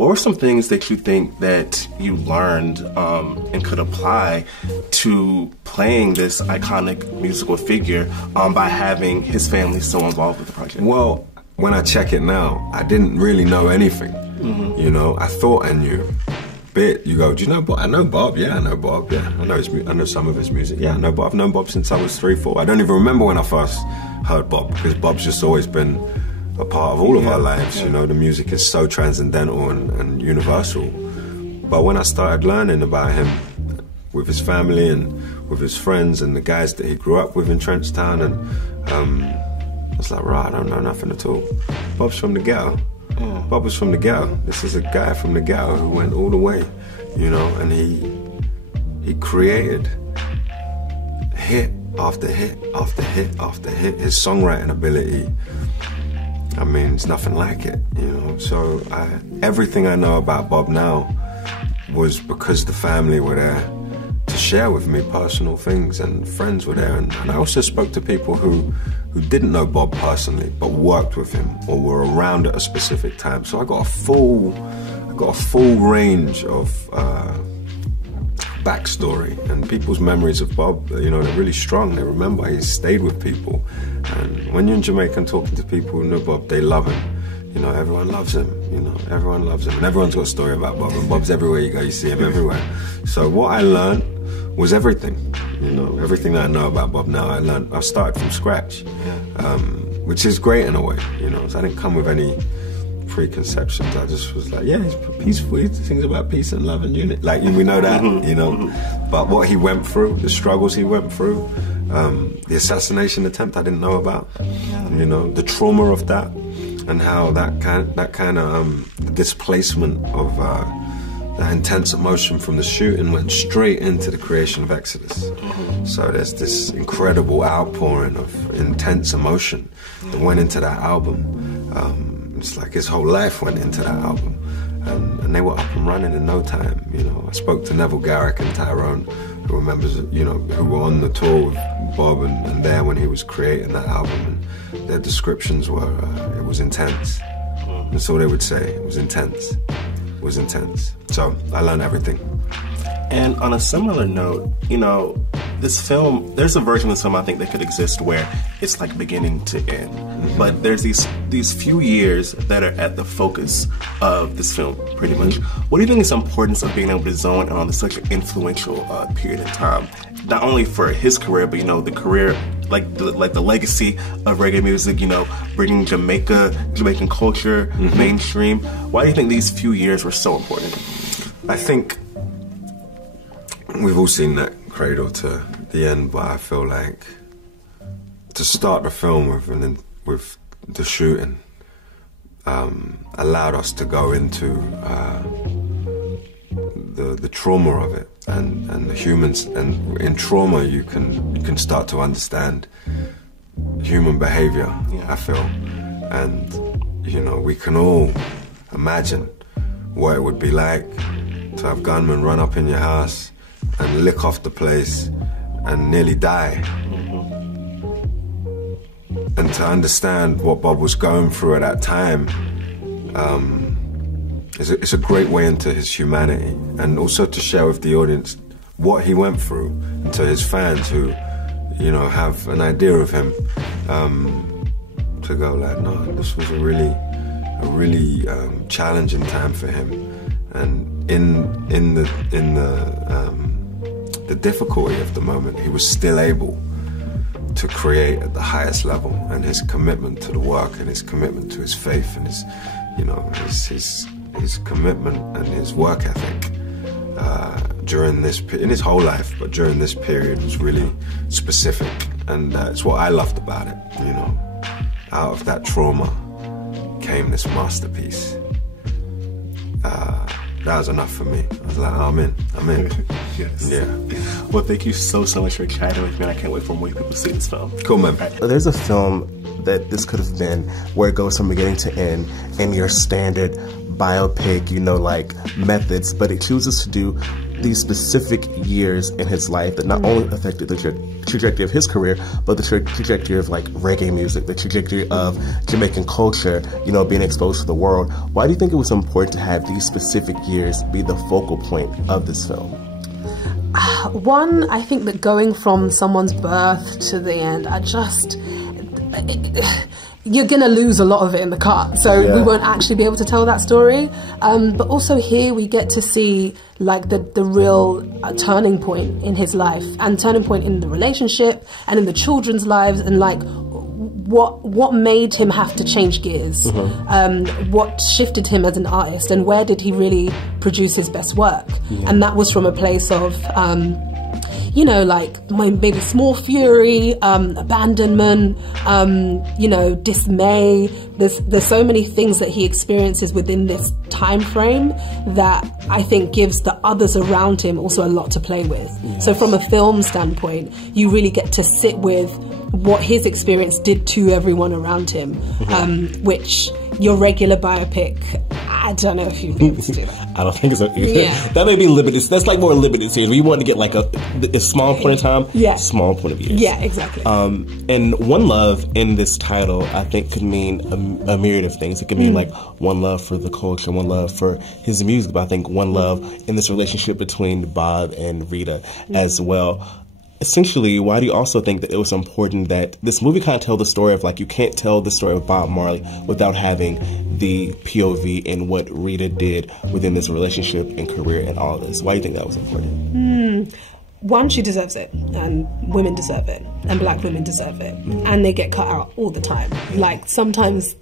What were some things that you think that you learned and could apply to playing this iconic musical figure by having his family so involved with the project? Well, when I check it now, I didn't really know anything. You know, I thought I knew. Bit, you go, do you know Bob? I know Bob, yeah, I know Bob, yeah. I know some of his music, yeah, I know Bob. I've known Bob since I was 3, 4. I don't even remember when I first heard Bob, because Bob's just always been a part of all of our lives, you know. The music is so transcendental and universal. But when I started learning about him with his family and with his friends and the guys that he grew up with in Trenchtown, and I was like, right, I don't know nothing at all. Bob's from the ghetto. Bob was from the ghetto. This is a guy from the ghetto who went all the way, you know, and he created hit after hit after hit after hit. His songwriting ability, I mean, it's nothing like it, you know. So everything I know about Bob now was because the family were there to share with me personal things, and friends were there, and I also spoke to people who didn't know Bob personally but worked with him or were around at a specific time. So I got a full range of backstory, and people's memories of Bob, you know, they're really strong. They remember he stayed with people, and when you're in Jamaica and talking to people who know Bob, they love him. You know, everyone loves him, you know, everyone loves him, and everyone's got a story about Bob, and Bob's everywhere you go, you see him everywhere. So what I learned was everything, you know, everything that I know about Bob now, I started from scratch, which is great in a way, you know. So I didn't come with any preconceptions. I just was like, yeah, he's peaceful, he sings about peace and love and unity, like, we know that, you know. But what he went through, the struggles he went through, the assassination attempt I didn't know about, you know, the trauma of that, and how that kind of displacement of that intense emotion from the shooting went straight into the creation of Exodus. So there's this incredible outpouring of intense emotion that went into that album. It's like his whole life went into that album, and they were up and running in no time. You know, I spoke to Neville Garrick and Tyrone, who remembers, you know, who were on the tour with Bob and there when he was creating that album, and their descriptions were, it was intense. That's all they would say. It was intense. It was intense. So I learned everything. And on a similar note, you know, this film, there's a version of this film I think that could exist where it's like beginning to end. But there's these few years that are at the focus of this film, pretty much. What do you think is the importance of being able to zone in on such an influential period of time? Not only for his career, but, you know, the career, like the legacy of reggae music, you know, bringing Jamaican culture mainstream. Why do you think these few years were so important? I think we've all seen that cradle to the end, but I feel like to start the film with the shooting allowed us to go into the trauma of it and the humans. And in trauma, you can start to understand human behavior. I feel, and you know, we can all imagine what it would be like to have gunmen run up in your house and lick off the place and nearly die. And to understand what Bob was going through at that time, it's a great way into his humanity, and also to share with the audience what he went through, and to his fans who, you know, have an idea of him, to go like, no, this was a really challenging time for him, and in the difficulty of the moment, he was still able to create at the highest level, and his commitment to the work, and his commitment to his faith, and his, you know, his commitment and his work ethic during this, in his whole life, but during this period was really specific, and it's what I loved about it. You know, out of that trauma came this masterpiece. That was enough for me. I was like, oh, I'm in. Yes. Yeah. Well, thank you so much for chatting with me. I can't wait for more people to see this film. Cool, man. There's a film that this could have been where it goes from beginning to end in your standard biopic, you know, like methods, but it chooses to do these specific years in his life that not only affected the trajectory of his career, but the trajectory of like reggae music, the trajectory of Jamaican culture, you know, being exposed to the world. Why do you think it was important to have these specific years be the focal point of this film? One, I think that going from someone's birth to the end, you're gonna lose a lot of it in the cut, so we won't actually be able to tell that story. But also here we get to see like the real turning point in his life, and turning point in the relationship and in the children's lives, and like what made him have to change gears, what shifted him as an artist, and where did he really produce his best work. And that was from a place of you know, like maybe small fury, abandonment, you know, dismay. There's so many things that he experiences within this time frame that I think gives the others around him also a lot to play with. So from a film standpoint, you really get to sit with what his experience did to everyone around him, which your regular biopic, I don't know if you'd be able to do that. I don't think so either. That may be limited. That's like more limited series where you want to get like a small point of time, small point of view. Yeah, exactly. And One Love in this title, I think, could mean a myriad of things. It could mean like one love for the culture, one love for his music, but I think one love in this relationship between Bob and Rita as well. Essentially, why do you also think that it was important that this movie kind of tell the story of, like, you can't tell the story of Bob Marley without having the POV and what Rita did within this relationship and career and all of this? Why do you think that was important? One, she deserves it, and women deserve it, and black women deserve it, and they get cut out all the time. Like, sometimes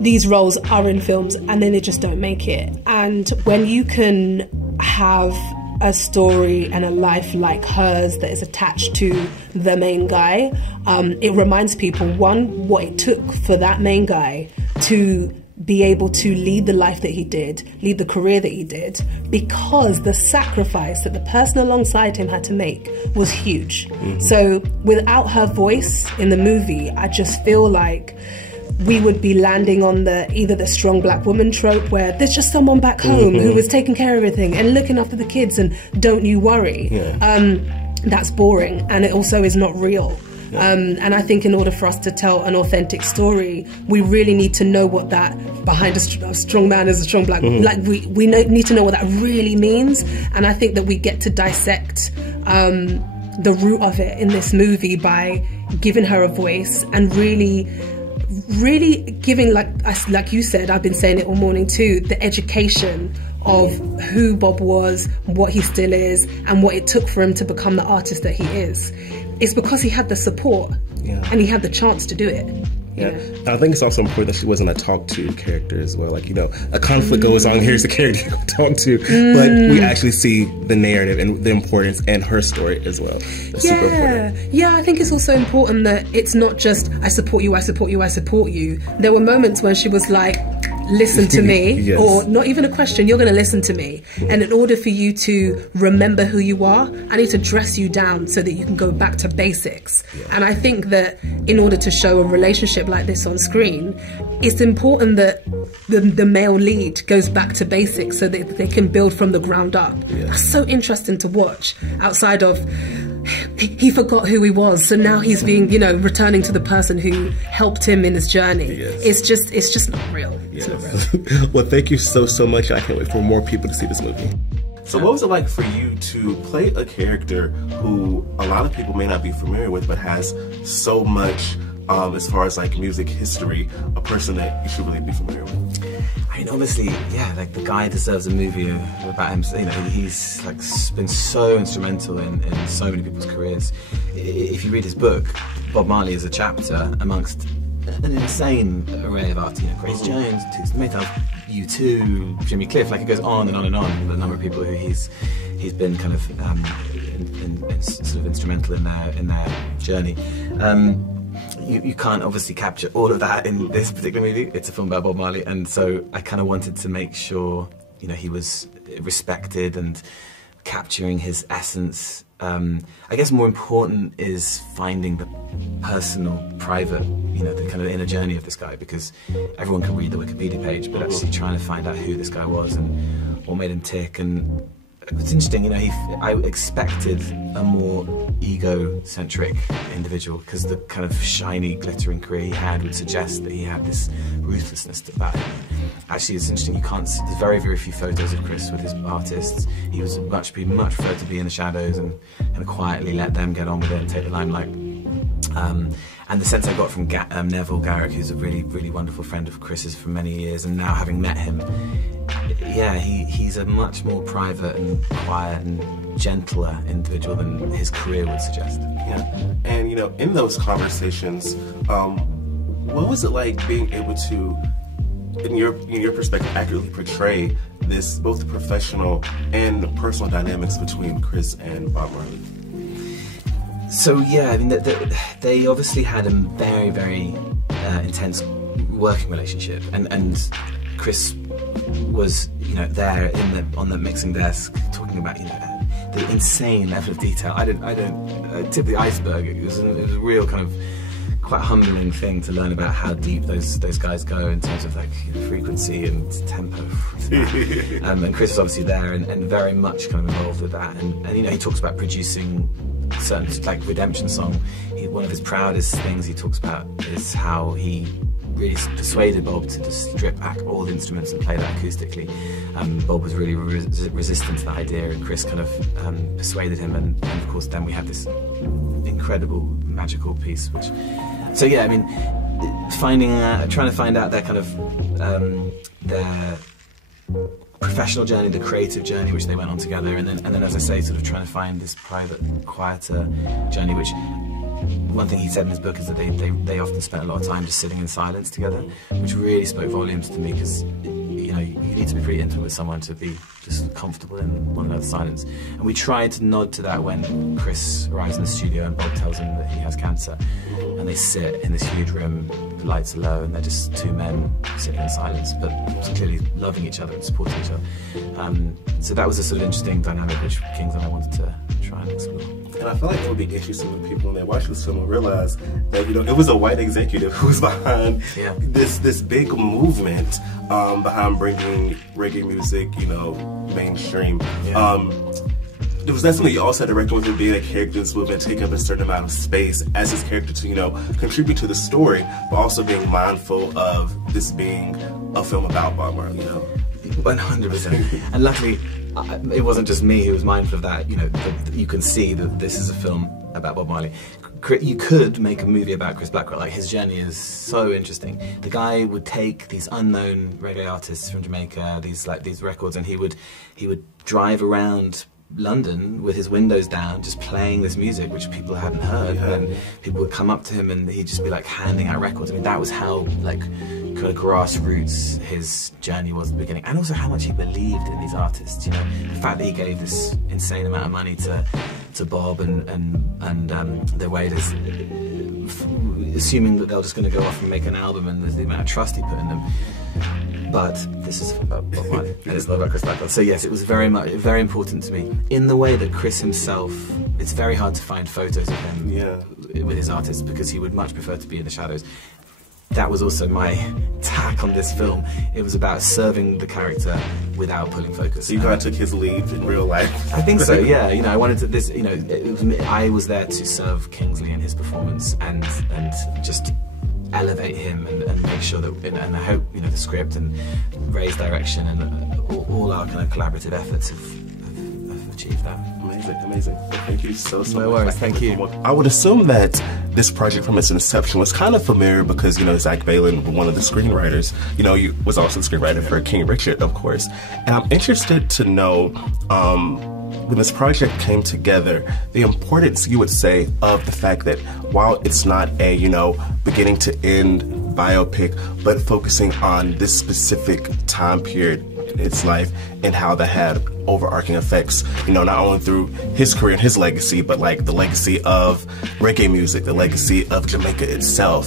these roles are in films and then they just don't make it. And when you can have a story and a life like hers that is attached to the main guy, it reminds people, one, what it took for that main guy to be able to lead the life that he did, lead the career that he did, because the sacrifice that the person alongside him had to make was huge. So without her voice in the movie, I just feel like we would be landing on either the strong black woman trope where there's just someone back home who was taking care of everything and looking after the kids and don't you worry. That's boring, and it also is not real. And I think in order for us to tell an authentic story, we really need to know what that behind a strong man is a strong black woman. Like we need to know what that really means. And I think that we get to dissect the root of it in this movie by giving her a voice and really giving, like you said, I've been saying it all morning too, the education of who Bob was, what he still is, and what it took for him to become the artist that he is. It's because he had the support and he had the chance to do it. I think it's also important that she wasn't a talk-to character as well. Like, you know, a conflict goes on, here's the character you talk to, but we actually see the narrative and the importance and her story as well. That's super important. Yeah, I think it's also important that it's not just, I support you, I support you, I support you. There were moments when she was like, listen to me, or not even a question, you're going to listen to me. And in order for you to remember who you are, I need to dress you down so that you can go back to basics. And I think that in order to show a relationship like this on screen, it's important that the male lead goes back to basics so that they can build from the ground up. That's so interesting to watch, outside of he forgot who he was, so now he's being, you know, returning to the person who helped him in his journey. It's just not real. It's not real. Well, thank you so much. I can't wait for more people to see this movie. So what was it like for you to play a character who a lot of people may not be familiar with, but has so much as far as like music history, a person that you should really be familiar with? I mean, obviously, yeah, like the guy deserves a movie about him. You know, he's like been so instrumental in so many people's careers. If you read his book, Bob Marley is a chapter amongst an insane array of artists. You know, Grace Jones, Toots Maytals, U2, Jimmy Cliff. Like it goes on and on and on. The number of people who he's been kind of sort of instrumental in their journey. You can't obviously capture all of that in this particular movie. It's a film about Bob Marley, and so I kind of wanted to make sure, you know, he was respected and capturing his essence. I guess more important is finding the personal, private, you know, the kind of inner journey of this guy, because everyone can read the Wikipedia page, but actually trying to find out who this guy was and what made him tick and it's interesting, you know, I expected a more egocentric individual, because the kind of shiny, glittering career he had would suggest that he had this ruthlessness about him. Actually, it's interesting, there's very, very few photos of Chris with his artists. He was much preferred to be in the shadows and quietly let them get on with it and take the limelight. And the sense I got from Neville Garrick, who's a really, really wonderful friend of Chris's for many years, and now having met him, yeah, he's a much more private and quiet and gentler individual than his career would suggest. Yeah, and you know, in those conversations, what was it like being able to, in your perspective, accurately portray this, both the professional and personal dynamics between Chris and Bob Marley? So yeah, I mean, they obviously had a very, very intense working relationship, and Chris was, you know, there on the mixing desk talking about, you know, the insane level of detail. I don't tip the iceberg. It was a real kind of quite humbling thing to learn about how deep those guys go in terms of, like, frequency and tempo. And Chris was obviously there and very much kind of involved with that. And you know, he talks about producing certain, like, Redemption Song. One of his proudest things he talks about is how he really persuaded Bob to just strip back all the instruments and play that acoustically. Bob was really resistant to that idea, and Chris kind of persuaded him, and of course then we had this incredible magical piece. Which, so yeah, I mean, trying to find out their kind of their professional journey, the creative journey which they went on together, and then as I say, sort of trying to find this private, quieter journey, which, one thing he said in his book is that they often spent a lot of time just sitting in silence together, which really spoke volumes to me, because, you know, you need to be pretty intimate with someone to be just comfortable in one another's silence. And we tried to nod to that when Chris arrives in the studio and Bob tells him that he has cancer, and they sit in this huge room, the lights are low, and they're just two men sitting in silence, but clearly loving each other and supporting each other. So that was a sort of interesting dynamic which Kings and I wanted to try and explore. And I feel like it would be interesting when people, when they watch this film, will realize that, you know, it was a white executive who was behind this big movement behind bringing reggae music, you know, mainstream. It was definitely also directed with it being a character in this movement, taking up a certain amount of space as his character to, you know, contribute to the story, but also being mindful of this being a film about Bob Marley, you know. 100%. And luckily, it wasn't just me who was mindful of that. You know, you can see that this is a film about Bob Marley. You could make a movie about Chris Blackwell. Like, his journey is so interesting. The guy would take these unknown reggae artists from Jamaica, these records, and he would drive around London with his windows down, just playing this music which people hadn't heard, and people would come up to him and he'd just be like handing out records. I mean, that was how, like, kind of grassroots his journey was at the beginning, and also how much he believed in these artists. You know, the fact that he gave this insane amount of money to Bob and their waiters, assuming that they're just going to go off and make an album, and the amount of trust he put in them. But this is about Bob Marley, and it's not about Chris Blackwell. So yes, it was very important to me. In the way that Chris himself, it's very hard to find photos of him with his artists, because he would much prefer to be in the shadows. That was also my tack on this film. It was about serving the character without pulling focus. So you kind of took his lead in real life. I think so, yeah. You know, I wanted to, you know, I was there to serve Kingsley and his performance, and just elevate him and make sure that, and I hope, you know, the script and Ray's direction and all our kind of collaborative efforts have achieved that. Amazing. Thank you so much. No worries, thank you. I would assume that this project from its inception was kind of familiar, because, you know, Zach Baylin, one of the screenwriters, you know, was also the screenwriter for King Richard, of course. And I'm interested to know, when this project came together, the importance, you would say, of the fact that while it's not a, you know, beginning to end biopic, but focusing on this specific time period in his life and how that had overarching effects, you know, not only through his career and his legacy, but like the legacy of reggae music, the legacy of Jamaica itself.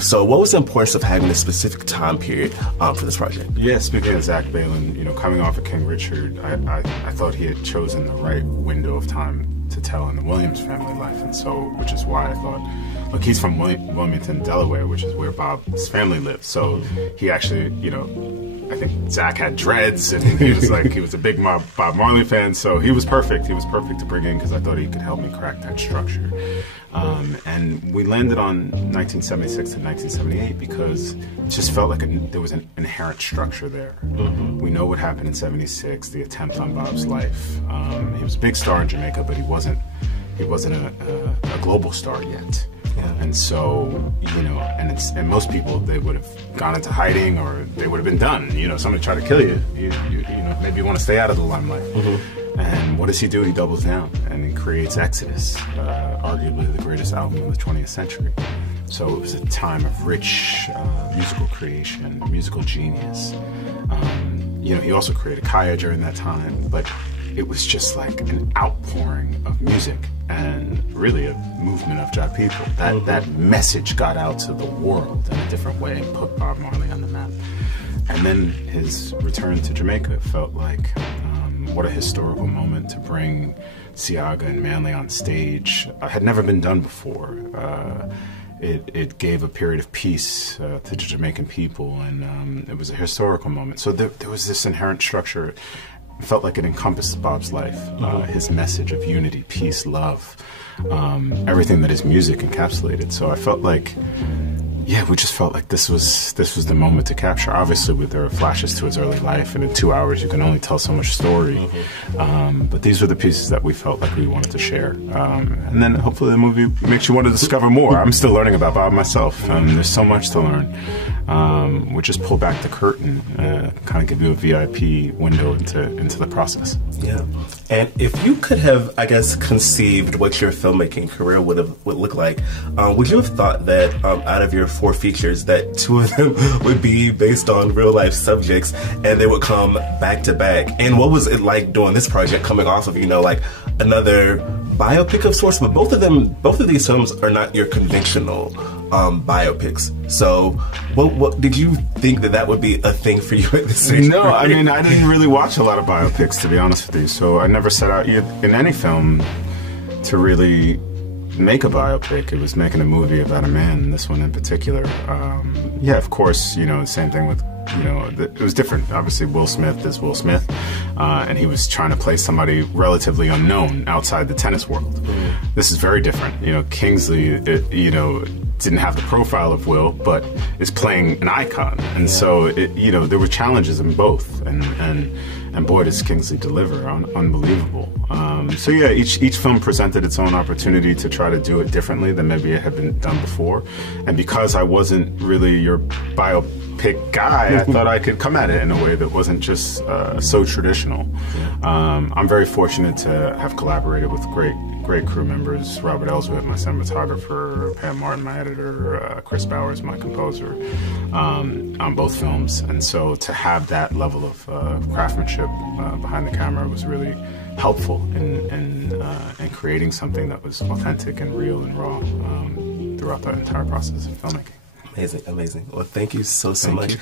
So what was the importance of having this specific time period for this project? Yeah, speaking of Zach Baylin, you know, coming off of King Richard, I thought he had chosen the right window of time to tell in the Williams family life, and so, which is why I thought, look, he's from Wilmington, Delaware, which is where Bob's family lives, so he actually, you know, I think Zach had dreads, and he was a big Bob Marley fan, so he was perfect. He was perfect to bring in because I thought he could help me crack that structure. And we landed on 1976 and 1978 because it just felt like there was an inherent structure there. We know what happened in '76, the attempt on Bob's life. He was a big star in Jamaica, but he wasn't a global star yet. And so, you know, and most people, they would have gone into hiding, or they would have been done. You know, somebody tried to kill you. You know, maybe you want to stay out of the limelight. And what does he do? He doubles down and he creates Exodus, arguably the greatest album of the 20th century. So it was a time of rich musical creation, musical genius. You know, he also created Kaya during that time, but it was just like an outpouring of music and really a movement of Jah people. That message got out to the world in a different way and put Bob Marley on the map. And then his return to Jamaica felt like what a historical moment to bring Siaga and Manley on stage. It had never been done before. It gave a period of peace to the Jamaican people, and it was a historical moment. So there was this inherent structure. It felt like it encompassed Bob's life, his message of unity, peace, love, everything that his music encapsulated. So I felt like, yeah, we just felt like this was the moment to capture. Obviously, there are flashes to his early life, and in 2 hours you can only tell so much story. But these were the pieces that we felt like we wanted to share. And then hopefully the movie makes you want to discover more. I'm still learning about Bob myself, and there's so much to learn. We just pull back the curtain, kind of give you a VIP window into the process. Yeah. And if you could have, I guess, conceived what your filmmaking career would look like, would you have thought that out of your 4 features, that 2 of them would be based on real life subjects and they would come back to back? And what was it like doing this project, coming off of, you know, like another biopic of sorts? But both of these films are not your conventional biopics. So what did you think that would be a thing for you at this stage? No, I mean, I didn't really watch a lot of biopics, to be honest with you. So I never set out in any film to really make a biopic. It was making a movie about a man, this one in particular. Yeah, of course, you know, same thing with, you know, it was different. Obviously, Will Smith is Will Smith, and he was trying to play somebody relatively unknown outside the tennis world. This is very different. You know, Kingsley, you know, didn't have the profile of Will, but is playing an icon. And so, you know, there were challenges in both, and boy, does Kingsley deliver, unbelievable. So yeah, each film presented its own opportunity to try to do it differently than maybe it had been done before. And because I wasn't really your biopic guy, I thought I could come at it in a way that wasn't just so traditional. I'm very fortunate to have collaborated with great crew members: Robert Ellsworth, my cinematographer; Pam Martin, my editor; Chris Bowers, my composer, on both films. And so to have that level of craftsmanship behind the camera was really helpful in creating something that was authentic and real and raw throughout the entire process of filmmaking. Amazing. Well, thank you so much.